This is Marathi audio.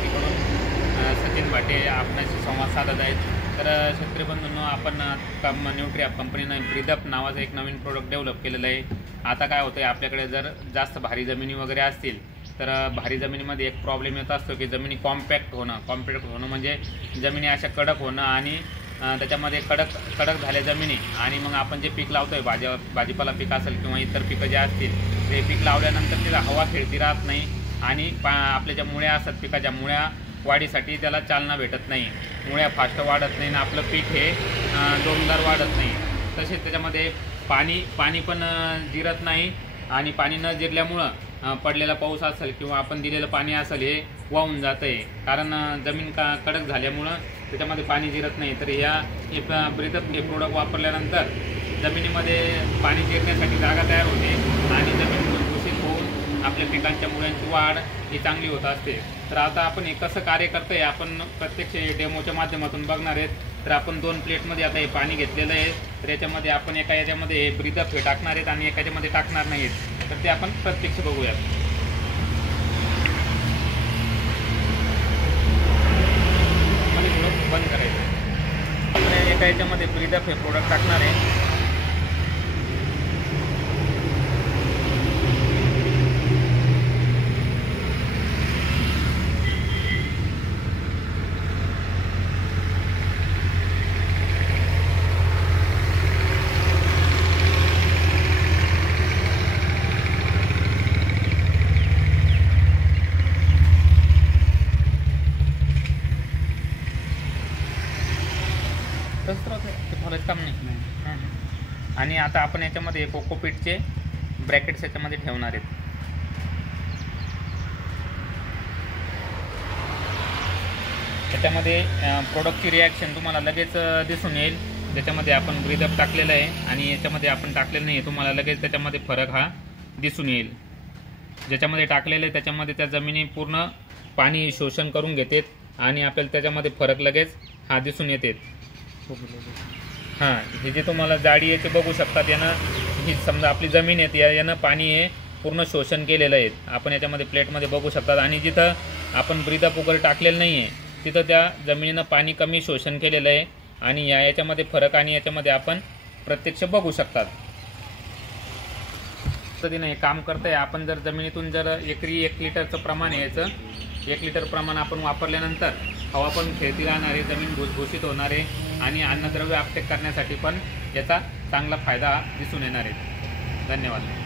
कंपनीकडून सचिन भाटे आपणाशी संवाद साधत आहेत। तर शेतकरी बंधूंनो, आपण न्यूट्रीॲप कंपनीनं ब्रीदअप नावाचं एक नवीन प्रोडक्ट डेव्हलप केलेलं आहे। आता काय होतं आहे, आपल्याकडे जर जास्त भारी जमिनी वगैरे असतील तर भारी जमिनीमध्ये एक प्रॉब्लेम येत असतो की जमिनी कॉम्पॅक्ट होणं म्हणजे जमिनी अशा कडक होणं आणि त्याच्यामध्ये कडक झाल्या जमिनी आणि मग आपण जे पीक लावतो आहे, भाजीपाला पीक असेल किंवा इतर पिकं जे असतील ते पीक लावल्यानंतर त्याला हवा खेळती राहत नाही आणि आपल्या ज्या मुळ्या असतात, पिकाच्या मुळ्या वाढीसाठी त्याला चालना भेटत नाही, मुळ्या फास्ट वाढत नाही आणि आपलं पीक हे जोमदार वाढत नाही। तसेच त्याच्यामध्ये पाणी पण जिरत नाही आणि पाणी न जिरल्यामुळं पडलेला पाऊस असेल किंवा आपण दिलेलं पाणी असेल हे वाहून जातं आहे, कारण जमीन कडक झाल्यामुळं त्याच्यामध्ये पाणी जिरत नाही। तर हे ब्रीदअप हे प्रोडक्ट वापरल्यानंतर जमिनीमध्ये पाणी जिरण्यासाठी जागा तयार होते आणि जमीन भुसभुशीत होऊन आपल्या पिकांच्या मुळ्यांची वाढ ही चांगली होत असते। तर आता आपण हे कसं कार्य करतं आहे आपण प्रत्यक्ष डेमोच्या माध्यमातून बघणार आहेत। तर आपण 2 प्लेटमध्ये आता हे पाणी घेतलेलं आहे, तर याच्यामध्ये आपण एका याच्यामध्ये ब्रीदअप हे टाकणार आहेत आणि एका याच्यामध्ये टाकणार नाहीत। तर ते आपण प्रत्यक्ष बघूयात। बंद करायचं। आपण एका याच्यामध्ये ब्रीदअप हे प्रोडक्ट टाकणार आहे। काम नाही। आणि आता आपण याच्यामध्ये कोकोपीटचे ब्रॅकेट्स याच्यामध्ये ठेवणार आहेत। त्याच्यामध्ये प्रोडक्टची रिॲक्शन तुम्हाला लगेच दिसून येईल। ज्याच्यामध्ये आपण ब्रीदअप टाकलेलं आहे आणि याच्यामध्ये आपण टाकलेलं नाही, तुम्हाला लगेच त्याच्यामध्ये फरक हा दिसून येईल। ज्याच्यामध्ये टाकलेलं आहे त्याच्यामध्ये त्या जमिनी पूर्ण पाणी शोषण करून घेतात आणि आपल्याला त्याच्यामध्ये फरक लगेच हा दिसून येते। हां, हे जे तुम्हाला जाडी याचे बघू शकतात, यानं ही समजा आपली जमीन आहे यानं पाणी हे पूर्ण शोषण केलेलं आहे। आपण याच्यामध्ये प्लेटमध्ये बघू शकतात आणि जिथं आपण ब्रीदअप वगैरे टाकलेलं नाही आहे तिथं त्या जमिनीनं पाणी कमी शोषण केलेलं आहे आणि याच्यामध्ये फरक आणि याच्यामध्ये आपण प्रत्यक्ष बघू शकतात। पद्धतीनं हे काम करतं आहे। आपण जर जमिनीतून जर एकरी 1 लिटरचं प्रमाण यायचं 1 लिटर प्रमाण आपण वापरल्यानंतर हवा पण खेळती राहणार आहे, जमीन भुसभुशीत होणार आहे आणि अन्नद्रव्य अपटेक करण्यासाठी पण याचा चांगला फायदा दिसून येणार आहे। धन्यवाद।